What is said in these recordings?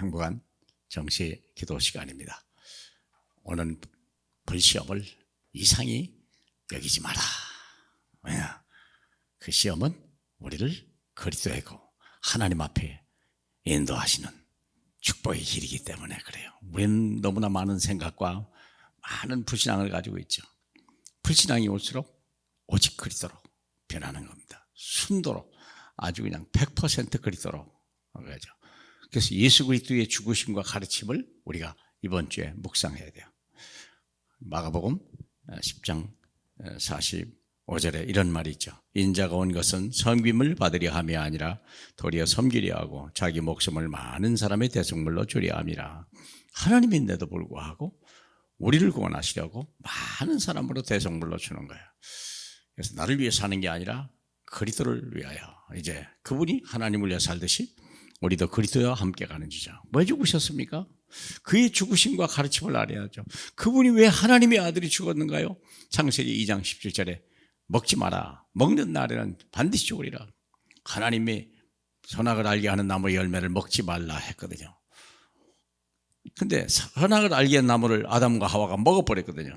행복한 정시 기도 시간입니다. 오늘 불시험을 이상히 여기지 마라. 왜냐? 그 시험은 우리를 그리스도이고 하나님 앞에 인도하시는 축복의 길이기 때문에 그래요. 우리는 너무나 많은 생각과 많은 불신앙을 가지고 있죠. 불신앙이 올수록 오직 그리스도로 변하는 겁니다. 순도로 아주 그냥 100% 그리스도로 가죠. 그래서 예수 그리스도의 죽으심과 가르침을 우리가 이번 주에 묵상해야 돼요. 마가복음 10장 45절에 이런 말이 있죠. 인자가 온 것은 섬김을 받으려 함이 아니라 도리어 섬기려 하고 자기 목숨을 많은 사람의 대속물로 주려 함이라. 하나님인데도 불구하고 우리를 구원하시려고 많은 사람으로 대속물로 주는 거예요. 그래서 나를 위해 사는 게 아니라 그리스도를 위하여, 이제 그분이 하나님을 위해 살듯이 우리도 그리스도와 함께 가는 지죠. 왜 죽으셨습니까? 그의 죽으심과 가르침을 알아야죠. 그분이 왜 하나님의 아들이 죽었는가요? 창세기 2장 17절에 먹지 마라. 먹는 날에는 반드시 죽으리라. 하나님이 선악을 알게 하는 나무의 열매를 먹지 말라 했거든요. 근데 선악을 알게 하는 나무를 아담과 하와가 먹어버렸거든요.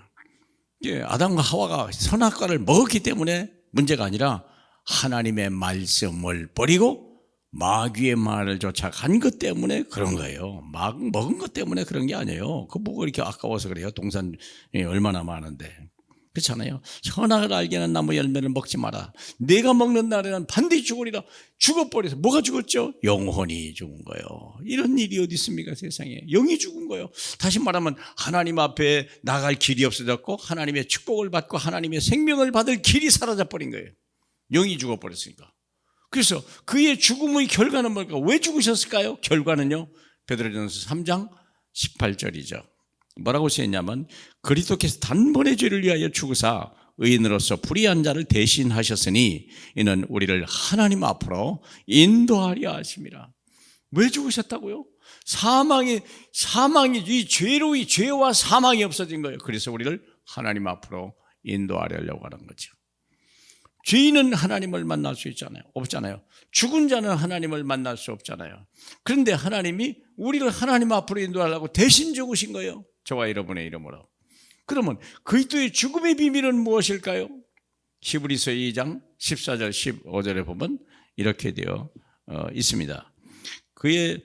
아담과 하와가 선악과를 먹었기 때문에 문제가 아니라 하나님의 말씀을 버리고 마귀의 말을 쫓아간 것 때문에 그런 거예요. 막 먹은 것 때문에 그런 게 아니에요. 그 뭐가 이렇게 아까워서 그래요. 동산이 얼마나 많은데. 그렇잖아요. 선악을 알게 하는 나무 열매를 먹지 마라. 내가 먹는 날에는 반드시 죽으리라. 죽어버려서 뭐가 죽었죠? 영혼이 죽은 거예요. 이런 일이 어디 있습니까? 세상에. 영이 죽은 거예요. 다시 말하면 하나님 앞에 나갈 길이 없어졌고 하나님의 축복을 받고 하나님의 생명을 받을 길이 사라져버린 거예요. 영이 죽어버렸으니까. 그래서 그의 죽음의 결과는 뭘까? 왜 죽으셨을까요? 결과는요, 베드로전서 3장 18절이죠. 뭐라고 쓰였냐면 그리스도께서 단번에 죄를 위하여 죽으사 의인으로서 불의한 자를 대신하셨으니 이는 우리를 하나님 앞으로 인도하려 하심이라. 왜 죽으셨다고요? 사망이 이 죄로 이 죄와 사망이 없어진 거예요. 그래서 우리를 하나님 앞으로 인도하려고 하는 거죠. 죄인은 하나님을 만날 수 없잖아요. 죽은 자는 하나님을 만날 수 없잖아요. 그런데 하나님이 우리를 하나님 앞으로 인도하려고 대신 죽으신 거예요. 저와 여러분의 이름으로. 그러면 그리스도의 죽음의 비밀은 무엇일까요? 히브리서 2장 14절 15절에 보면 이렇게 되어 있습니다. 그의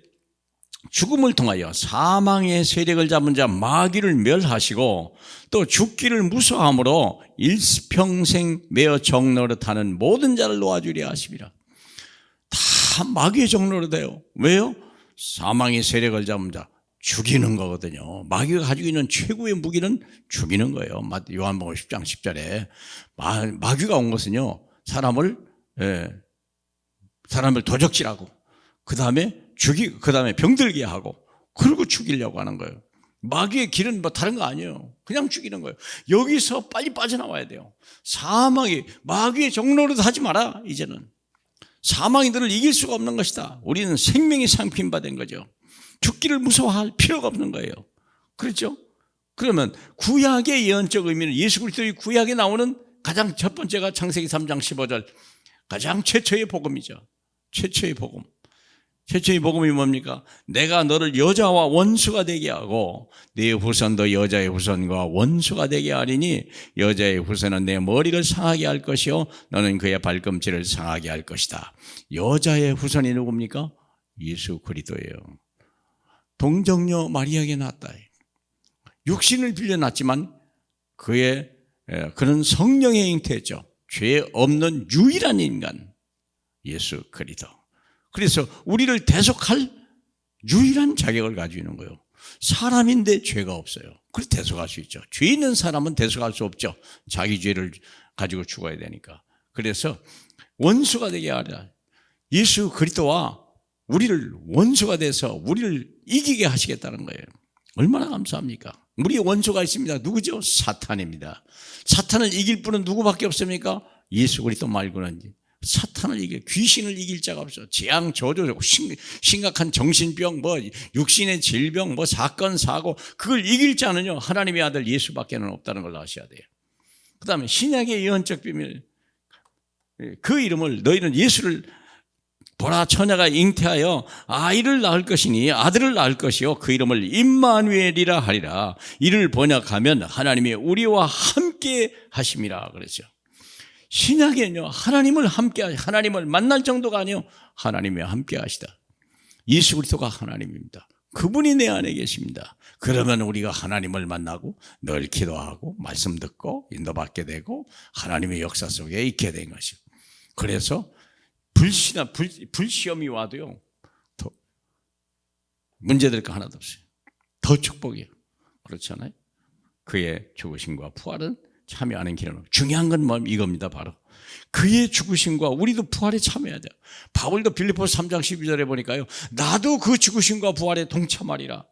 죽음을 통하여 사망의 세력을 잡은 자 마귀를 멸하시고 또 죽기를 무서워함으로 일평생 매어 적노릇하는 모든 자를 놓아주려 하심이라. 다 마귀의 적노릇해요. 왜요? 사망의 세력을 잡은 자 죽이는 거거든요. 마귀가 가지고 있는 최고의 무기는 죽이는 거예요. 요한복음 10장 10절에 마귀가 온 것은요, 사람을 도적질하고 그 다음에 병들게 하고 그리고 죽이려고 하는 거예요. 마귀의 길은 뭐 다른 거 아니에요. 그냥 죽이는 거예요. 여기서 빨리 빠져나와야 돼요. 마귀의 종로를 하지 마라. 이제는 사망이 너를 이길 수가 없는 것이다. 우리는 생명이 상품받은 거죠. 죽기를 무서워할 필요가 없는 거예요. 그렇죠? 그러면 구약의 예언적 의미는 예수 그리스도의 구약에 나오는 가장 첫 번째가 창세기 3장 15절 가장 최초의 복음이죠. 최초의 복음. 최초의 복음이 뭡니까? 내가 너를 여자와 원수가 되게 하고 네 후손도 여자의 후손과 원수가 되게 하리니 여자의 후손은 내 머리를 상하게 할 것이요 너는 그의 발꿈치를 상하게 할 것이다. 여자의 후손이 누굽니까? 예수 그리스도예요. 동정녀 마리아에게 낳았다. 육신을 빌려 낳았지만 그는 성령의 잉태죠. 죄 없는 유일한 인간 예수 그리스도. 그래서 우리를 대속할 유일한 자격을 가지고 있는 거예요. 사람인데 죄가 없어요. 그래서 대속할 수 있죠. 죄 있는 사람은 대속할 수 없죠. 자기 죄를 가지고 죽어야 되니까. 그래서 원수가 되게 하라. 예수 그리스도와 우리를 원수가 돼서 우리를 이기게 하시겠다는 거예요. 얼마나 감사합니까? 우리의 원수가 있습니다. 누구죠? 사탄입니다. 사탄을 이길 분은 누구밖에 없습니까? 예수 그리스도 말고는. 사탄을 귀신을 이길 자가 없어. 재앙, 저주, 심각한 정신병, 육신의 질병, 사건, 사고, 그걸 이길 자는요, 하나님의 아들 예수밖에는 없다는 걸 아셔야 돼요. 그 다음에 신약의 예언적 비밀, 그 이름을 너희는 예수를 보라 처녀가 잉태하여 아이를 낳을 것이니 아들을 낳을 것이요 그 이름을 임마누엘이라 하리라. 이를 번역하면 하나님이 우리와 함께 하심이라 그랬죠. 신약에는요 하나님을 만날 정도가 아니요 하나님이 함께 하시다. 예수 그리스도가 하나님입니다. 그분이 내 안에 계십니다. 그러면 우리가 하나님을 만나고 늘 기도하고 말씀 듣고 인도받게 되고 하나님의 역사 속에 있게 된 것이요. 그래서 불시험이 와도요 더 문제될 거 하나도 없어요. 더 축복이에요. 그렇잖아요. 그의 죽으심과 부활은 참여하는 길은 중요한 건 뭐 이겁니다. 바로 그의 죽으심과 우리도 부활에 참여해야 돼요. 바울도 빌립보서 3장 12절에 보니까요 나도 그 죽으심과 부활에 동참하리라.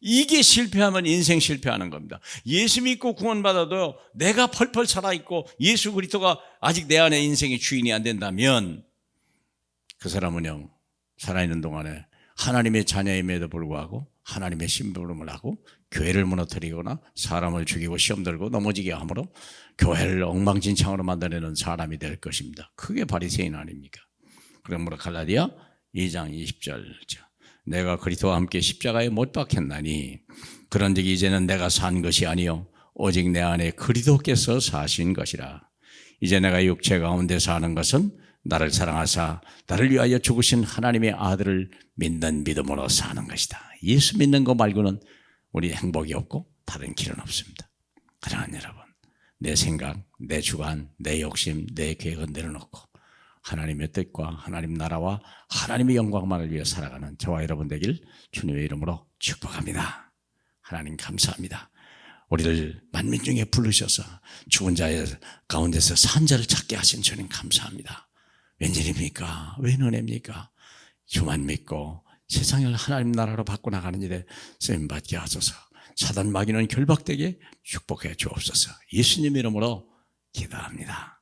이게 실패하면 인생 실패하는 겁니다. 예수 믿고 구원받아도 내가 펄펄 살아있고 예수 그리스도가 아직 내 안에 인생의 주인이 안 된다면 그 사람은요 살아있는 동안에 하나님의 자녀임에도 불구하고 하나님의 심부름을 하고 교회를 무너뜨리거나 사람을 죽이고 시험 들고 넘어지게 함으로 교회를 엉망진창으로 만들어내는 사람이 될 것입니다. 그게 바리새인 아닙니까? 그러므로 갈라디아 2장 20절 내가 그리스도와 함께 십자가에 못 박혔나니 그런즉 이제는 내가 산 것이 아니요 오직 내 안에 그리스도께서 사신 것이라. 이제 내가 육체 가운데 사는 것은 나를 사랑하사 나를 위하여 죽으신 하나님의 아들을 믿는 믿음으로 사는 것이다. 예수 믿는 거 말고는 우리 행복이 없고 다른 길은 없습니다. 그러나 여러분 내 생각, 내 주관, 내 욕심, 내 계획은 내려놓고 하나님의 뜻과 하나님 나라와 하나님의 영광만을 위해 살아가는 저와 여러분 되길 주님의 이름으로 축복합니다. 하나님 감사합니다. 우리를 만민 중에 부르셔서 죽은 자의 가운데서 산 자를 찾게 하신 주님 감사합니다. 웬일입니까? 웬 은혜입니까? 주만 믿고 세상을 하나님 나라로 바꿔나가는 일에 쓰임받게 하소서. 사단 마귀는 결박되게 축복해 주옵소서. 예수님 이름으로 기도합니다.